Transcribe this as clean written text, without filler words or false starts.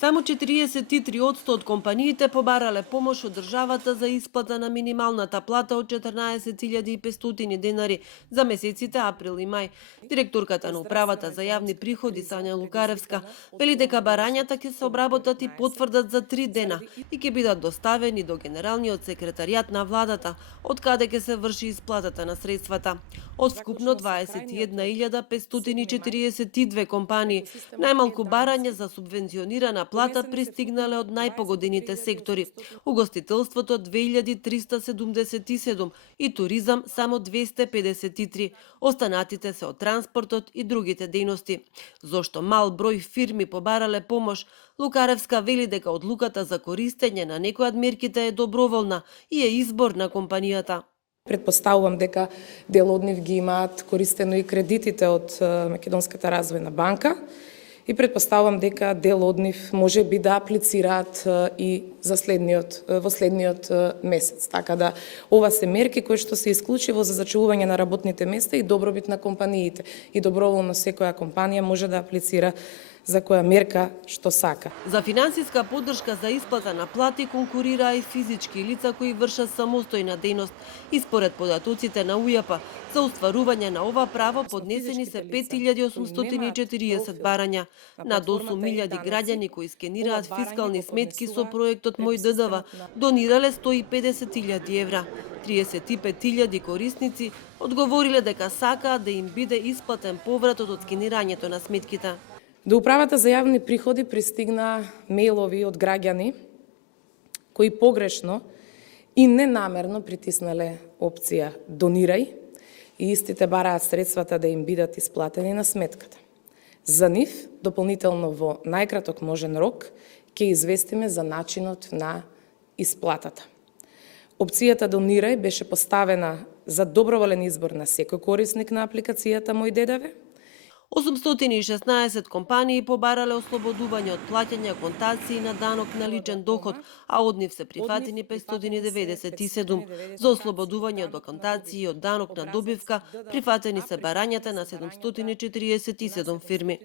Само 43% од компаниите побарале помош од државата за исплата на минималната плата од 14.500 денари за месеците април и мај. Директорката на управата за јавни приходи Сања Лукаревска вели дека барањата ќе се обработат и потврдат за 3 дена и ќе бидат доставени до Генералниот секретаријат на владата, од каде ќе се врши исплатата на средствата. Од вкупно 21.542 компании, најмалку барање за субвенционирана плата пристигнале од најпогодените сектори. Угостителството 2377 и туризам само 253. Останатите се од транспортот и другите дејности. Зошто мал број фирми побарале помош, Лукаревска вели дека одлуката за користење на некои од мерките е доброволна и е избор на компанијата. Предпоставувам дека дел од нив ги имаат користено и кредитите од Македонската развојна банка и предпоставувам дека дел од нив може би да аплицираат и за во следниот месец. Така да ова се мерки кои што се исклучиво за зачувување на работните места и добробит на компаниите. И доброволно секоја компанија може да аплицира за која мерка што сака. За финансиска поддршка за исплата на плати конкурираа и физички лица кои вршат самостојна дејност и според податоците на УЈП за остварување на ова право поднесени се 5840 барања. Над 8000 граѓани кои скенираат фискални сметки со проектот Мој ДДВ донирале 150.000 евра. 35.000 корисници одговориле дека сакаат да им биде исплатен повратот од скенирањето на сметките. До управата за јавни приходи пристигна мејлови од граѓани кои погрешно и ненамерно притиснале опција донирај и истите бараат средствата да им бидат исплатени на сметката. За нив, дополнително во најкраток можен рок, ќе известиме за начинот на исплатата. Опцијата донирај беше поставена за доброволен избор на секој корисник на апликацијата Мој ДДВ. 816 компании побарале ослободување од плаќање контации на данок на личен доход, а од нив се прифатени 597. За ослободување од контации и од данок на добивка прифатени се барањата на 747 фирми.